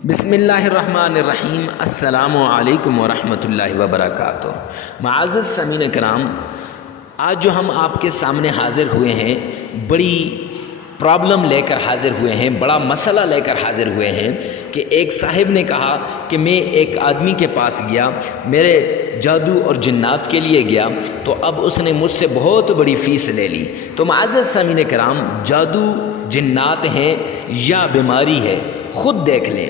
بسم اللہ الرحمن الرحیم۔ السلام علیکم ورحمۃ اللہ وبرکاتہ۔ معزز سامعین کرام، آج جو ہم آپ کے سامنے حاضر ہوئے ہیں، بڑی پرابلم لے کر حاضر ہوئے ہیں، بڑا مسئلہ لے کر حاضر ہوئے ہیں کہ ایک صاحب نے کہا کہ میں ایک آدمی کے پاس گیا، میرے جادو اور جنات کے لیے گیا، تو اب اس نے مجھ سے بہت بڑی فیس لے لی۔ تو معزز سامعین کرام، جادو جنات ہیں یا بیماری ہے، خود دیکھ لیں۔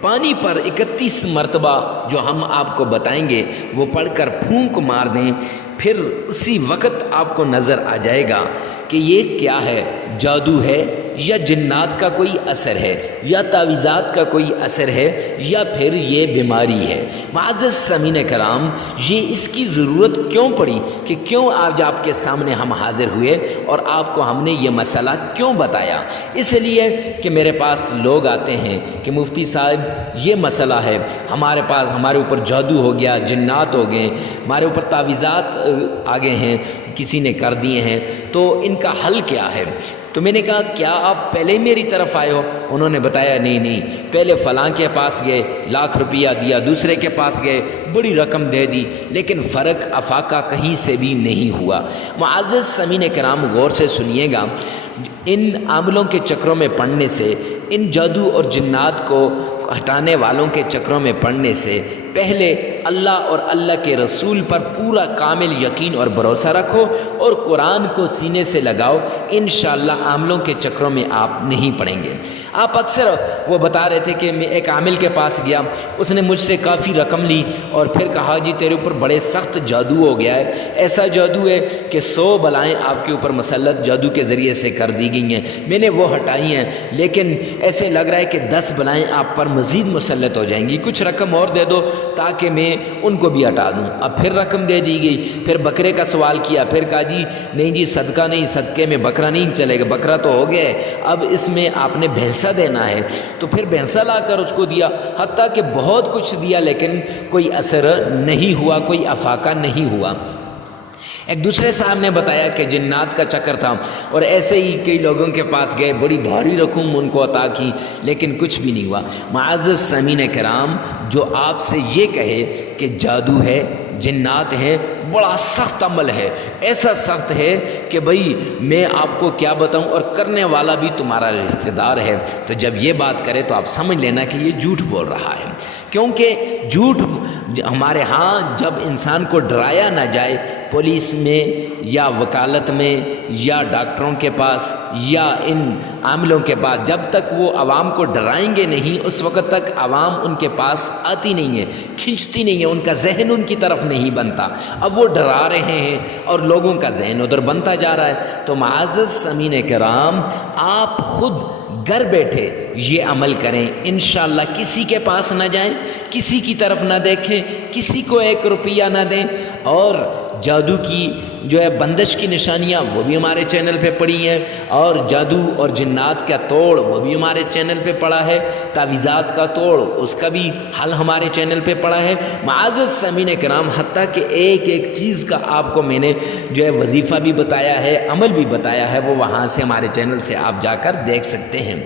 پانی پر 31 مرتبہ جو ہم آپ کو بتائیں گے وہ پڑھ کر پھونک مار دیں، پھر اسی وقت آپ کو نظر آ جائے گا کہ یہ کیا ہے، جادو ہے یا جنات کا کوئی اثر ہے یا تعویذات کا کوئی اثر ہے یا پھر یہ بیماری ہے۔ معزز سامعین کرام، یہ اس کی ضرورت کیوں پڑی کہ کیوں آج آپ کے سامنے ہم حاضر ہوئے اور آپ کو ہم نے یہ مسئلہ کیوں بتایا؟ اس لیے کہ میرے پاس لوگ آتے ہیں کہ مفتی صاحب یہ مسئلہ ہے، ہمارے اوپر جادو ہو گیا، جنات ہو گئے، ہمارے اوپر تعویذات آ گئے ہیں، کسی نے کر دیے ہیں، تو ان کا حل کیا ہے؟ تو میں نے کہا کیا آپ پہلے میری طرف آئے ہو؟ انہوں نے بتایا نہیں، پہلے فلاں کے پاس گئے، لاکھ روپیہ دیا، دوسرے کے پاس گئے، بڑی رقم دے دی، لیکن فرق افاقہ کہیں سے بھی نہیں ہوا۔ معزز سامعین کرام، غور سے سنیے گا، ان عاملوں کے چکروں میں پڑنے سے، ان جادو اور جنات کو ہٹانے والوں کے چکروں میں پڑنے سے پہلے اللہ اور اللہ کے رسول پر پورا کامل یقین اور بھروسہ رکھو اور قرآن کو سینے سے لگاؤ، انشاءاللہ عاملوں کے چکروں میں آپ نہیں پڑیں گے۔ آپ اکثر وہ بتا رہے تھے کہ میں ایک عامل کے پاس گیا، اس نے مجھ سے کافی رقم لی اور پھر کہا جی تیرے اوپر بڑے سخت جادو ہو گیا ہے، ایسا جادو ہے کہ 100 بلائیں آپ کے اوپر مسلط جادو کے ذریعے سے کر دی گئی ہیں، میں نے وہ ہٹائی ہیں، لیکن ایسے لگ رہا ہے کہ 10 بلائیں آپ پر مزید مسلط ہو جائیں گی، کچھ رقم اور دے دو تاکہ میں ان کو بھی ہٹا دوں۔ اب پھر رقم دے دی گئی، پھر بکرے کا سوال کیا، پھر کہا جی نہیں جی صدقہ نہیں، صدقے میں بکرا نہیں چلے گا، بکرا تو ہو گیا ہے، اب اس میں آپ نے بھینسا دینا ہے، تو پھر بھینسا لا کر اس کو دیا، حتیٰ کہ بہت کچھ دیا لیکن کوئی اثر نہیں ہوا، کوئی افاقہ نہیں ہوا۔ ایک دوسرے صاحب نے بتایا کہ جنات کا چکر تھا اور ایسے ہی کئی لوگوں کے پاس گئے، بڑی بھاری رقم ان کو عطا کی لیکن کچھ بھی نہیں ہوا۔ معزز سامعین کرام، جو آپ سے یہ کہے کہ جادو ہے، جنات ہیں، بڑا سخت عمل ہے، ایسا سخت ہے کہ بھئی میں آپ کو کیا بتاؤں، اور کرنے والا بھی تمہارا رشتہ دار ہے، تو جب یہ بات کرے تو آپ سمجھ لینا کہ یہ جھوٹ بول رہا ہے، کیونکہ جھوٹ ہمارے ہاں جب انسان کو ڈرایا نہ جائے، پولیس میں یا وکالت میں یا ڈاکٹروں کے پاس یا ان عاملوں کے پاس، جب تک وہ عوام کو ڈرائیں گے نہیں اس وقت تک عوام ان کے پاس آتی نہیں ہے، کھنچتی نہیں ہے، ان کا ذہن ان کی طرف نہیں بنتا۔ اب وہ ڈرا رہے ہیں اور لوگوں کا ذہن ادھر بنتا جا رہا ہے۔ تو معزز سامعین کرام، آپ خود گھر بیٹھے یہ عمل کریں، انشاءاللہ کسی کے پاس نہ جائیں، کسی کی طرف نہ دیکھیں، کسی کو 1 روپیہ نہ دیں، اور جادو کی جو ہے بندش کی نشانیاں وہ بھی ہمارے چینل پہ پڑی ہیں، اور جادو اور جنات کا توڑ وہ بھی ہمارے چینل پہ پڑا ہے، تعویذات کا توڑ اس کا بھی حل ہمارے چینل پہ پڑا ہے۔ معزز سامعین کرام، حتیٰ کہ ایک چیز کا آپ کو میں نے جو ہے وظیفہ بھی بتایا ہے، عمل بھی بتایا ہے، وہ وہاں سے ہمارے چینل سے آپ جا کر دیکھ سکتے ہیں۔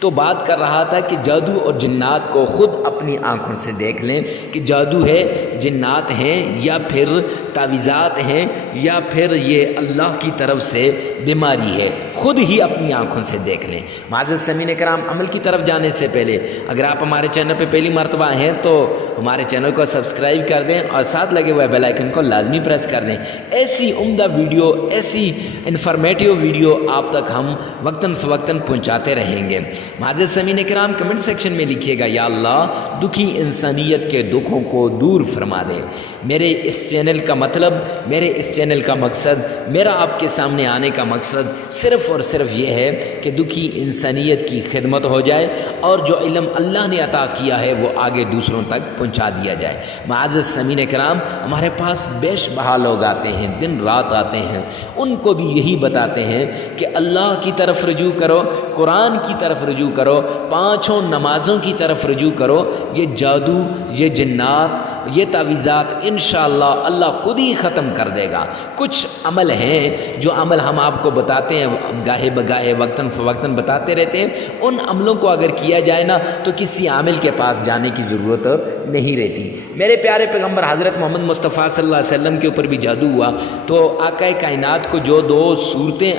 تو بات کر رہا تھا کہ جادو اور جنات کو خود اپنی آنکھوں سے دیکھ لیں کہ جادو ہے، جنات ہیں، یا پھر تعویذات ہیں، یا پھر یہ اللہ کی طرف سے بیماری ہے، خود ہی اپنی آنکھوں سے دیکھ لیں۔ معزز سامعین کرام، عمل کی طرف جانے سے پہلے اگر آپ ہمارے چینل پہ پہلی مرتبہ ہیں تو ہمارے چینل کو سبسکرائب کر دیں اور ساتھ لگے ہوئے بیل آئیکن کو لازمی پریس کر دیں۔ ایسی عمدہ ویڈیو، ایسی انفارمیٹیو ویڈیو آپ تک ہم وقتاً فوقتاً پہنچاتے رہیں گے۔ معزز سامعین کرام، کمنٹ سیکشن میں لکھیے گا یا اللہ دکھی انسانیت کے دکھوں کو دور فرما دے۔ میرے اس چینل کا مطلب، میرے اس چینل کا مقصد، میرا آپ کے سامنے آنے کا مقصد صرف اور صرف یہ ہے کہ دکھی انسانیت کی خدمت ہو جائے اور جو علم اللہ نے عطا کیا ہے وہ آگے دوسروں تک پہنچا دیا جائے۔ معزز سامعین کرام، ہمارے پاس بیش بہا لوگ آتے ہیں، دن رات آتے ہیں، ان کو بھی یہی بتاتے ہیں کہ اللہ کی طرف رجوع کرو، قرآن کی طرف رجوع کرو، 5 نمازوں کی طرف رجوع کرو، یہ جادو، یہ جنات، یہ تعویذات انشاءاللہ اللہ خود ہی ختم کر دے گا۔ کچھ عمل ہیں جو عمل ہم آپ کو بتاتے ہیں، گاہے بگاہے وقتاً فوقتاً بتاتے رہتے ہیں، ان عملوں کو اگر کیا جائے نا تو کسی عامل کے پاس جانے کی ضرورت نہیں رہتی۔ میرے پیارے پیغمبر حضرت محمد مصطفیٰ صلی اللہ علیہ وسلم کے اوپر بھی جادو ہوا تو آقا کائنات کو جو 2 صورتیں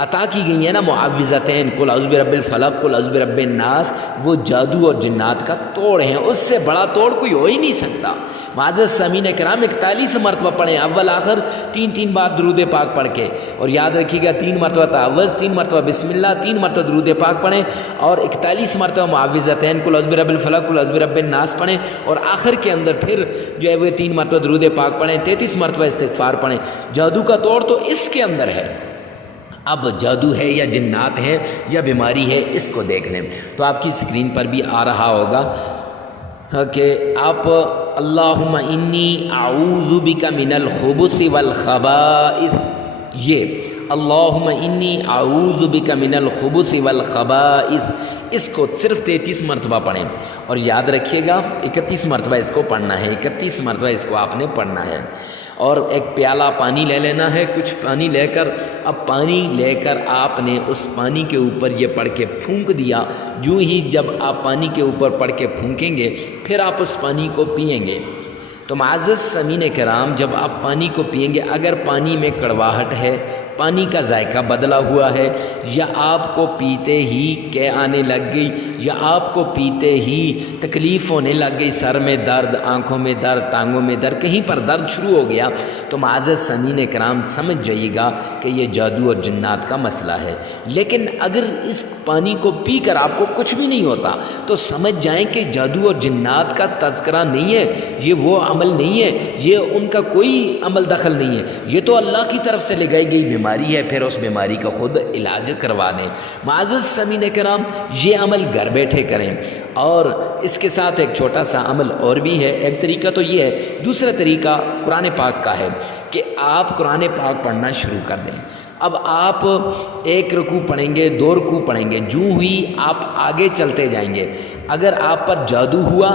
عطا کی گئی ہیں نا، معوذتین، قل اعوذ برب الفلق، قل اعوذ برب الناس، وہ جادو اور جنات کا توڑ ہیں، اس سے بڑا توڑ کوئی ہو ہی نہیں سکتا۔ معزز سامعین کرام 41 مرتبہ پڑھیں، اول آخر 3 بار درود پاک پڑھ کے، اور یاد رکھیے گا 3 مرتبہ تعوذ، 3 مرتبہ بسم اللہ، 3 مرتبہ درود پاک پڑھیں، اور 41 مرتبہ معوذتین، قل اعوذ برب الفلق، قل اعوذ برب الناس پڑھیں، اور آخر کے اندر پھر جو ہے وہ 3 مرتبہ درود پاک پڑھیں، 33 مرتبہ استغفار پڑھیں۔ جادو کا توڑ تو اس کے اندر ہے۔ اب جادو ہے یا جنات ہے یا بیماری ہے، اس کو دیکھ لیں تو آپ کی اسکرین پر بھی آ رہا ہوگا کہ آپ اللہم انی اعوذ بک من الخبث والخبائث، یہ اللہم انی اعوذ بک من الخبث والخبائث، اس کو صرف 33 مرتبہ پڑھیں، اور یاد رکھیے گا 31 مرتبہ اس کو پڑھنا ہے، 31 مرتبہ اس کو آپ نے پڑھنا ہے۔ اور ایک پیالہ پانی لے لینا ہے، کچھ پانی لے کر، اب پانی لے کر آپ نے اس پانی کے اوپر یہ پڑھ کے پھونک دیا، یوں ہی جب آپ پانی کے اوپر پڑھ کے پھونکیں گے پھر آپ اس پانی کو پئیں گے۔ تو معزز سامعین کرام جب آپ پانی کو پئیں گے، اگر پانی میں کڑواہٹ ہے، پانی کا ذائقہ بدلا ہوا ہے، یا آپ کو پیتے ہی قے آنے لگ گئی، یا آپ کو پیتے ہی تکلیف ہونے لگ گئی، سر میں درد، آنکھوں میں درد، ٹانگوں میں درد، کہیں پر درد شروع ہو گیا، تو معزز سامعین کرام سمجھ جائیے گا کہ یہ جادو اور جنات کا مسئلہ ہے۔ لیکن اگر اس پانی کو پی کر آپ کو کچھ بھی نہیں ہوتا تو سمجھ جائیں کہ جادو اور جنات کا تذکرہ نہیں ہے، یہ وہ عمل نہیں ہے، یہ ان کا کوئی عمل دخل نہیں ہے، یہ تو اللہ کی طرف سے لگائی گئی بیماری ہے، پھر اس بیماری کا خود علاج کروا دیں۔ معزز سامعین کرام یہ عمل گھر بیٹھے کریں، اور اس کے ساتھ ایک چھوٹا سا عمل اور بھی ہے۔ ایک طریقہ تو یہ ہے، دوسرا طریقہ قرآن پاک کا ہے کہ آپ قرآن پاک پڑھنا شروع کر دیں۔ اب آپ 1 رکوع پڑھیں گے، 2 رکوع پڑھیں گے، جو ہی آپ آگے چلتے جائیں گے، اگر آپ پر جادو ہوا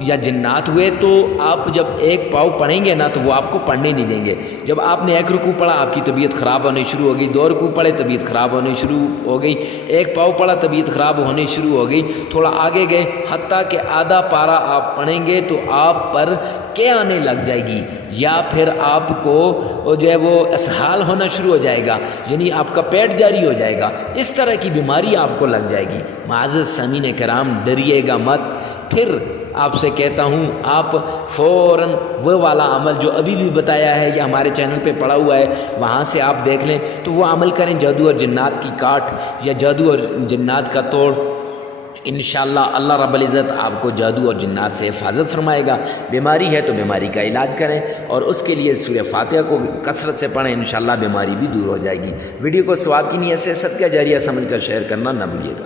یا جنات ہوئے تو آپ جب 1 پاؤ پڑھیں گے نا تو وہ آپ کو پڑھنے نہیں دیں گے۔ جب آپ نے 1 رکوع پڑھا آپ کی طبیعت خراب ہونے شروع ہو گئی، 2 رکوع پڑھے طبیعت خراب ہونے شروع ہو گئی، 1 پاؤ پڑھا طبیعت خراب ہونے شروع ہو گئی، تھوڑا آگے گئے حتیٰ کہ آدھا پارا آپ پڑھیں گے تو آپ پر قے آنے لگ جائے گی، یا پھر آپ کو جو ہے وہ اسہال ہونا شروع ہو جائے گا، یعنی آپ کا پیٹ جاری ہو جائے گا، اس طرح کی بیماری آپ کو لگ جائے گی۔ معزز سامعین کرام ڈریے گا مت، پھر آپ سے کہتا ہوں آپ فوراً وہ والا عمل جو ابھی بھی بتایا ہے یا ہمارے چینل پہ پڑا ہوا ہے وہاں سے آپ دیکھ لیں تو وہ عمل کریں، جادو اور جنات کی کاٹ یا جادو اور جنات کا توڑ۔ انشاءاللہ اللہ رب العزت آپ کو جادو اور جنات سے حفاظت فرمائے گا۔ بیماری ہے تو بیماری کا علاج کریں، اور اس کے لیے سورہ فاتحہ کو کثرت سے پڑھیں، انشاءاللہ بیماری بھی دور ہو جائے گی۔ ویڈیو کو ثواب کی نیت سے صدقہ جاریہ سمجھ کر شیئر کرنا نہ بھولیے گا۔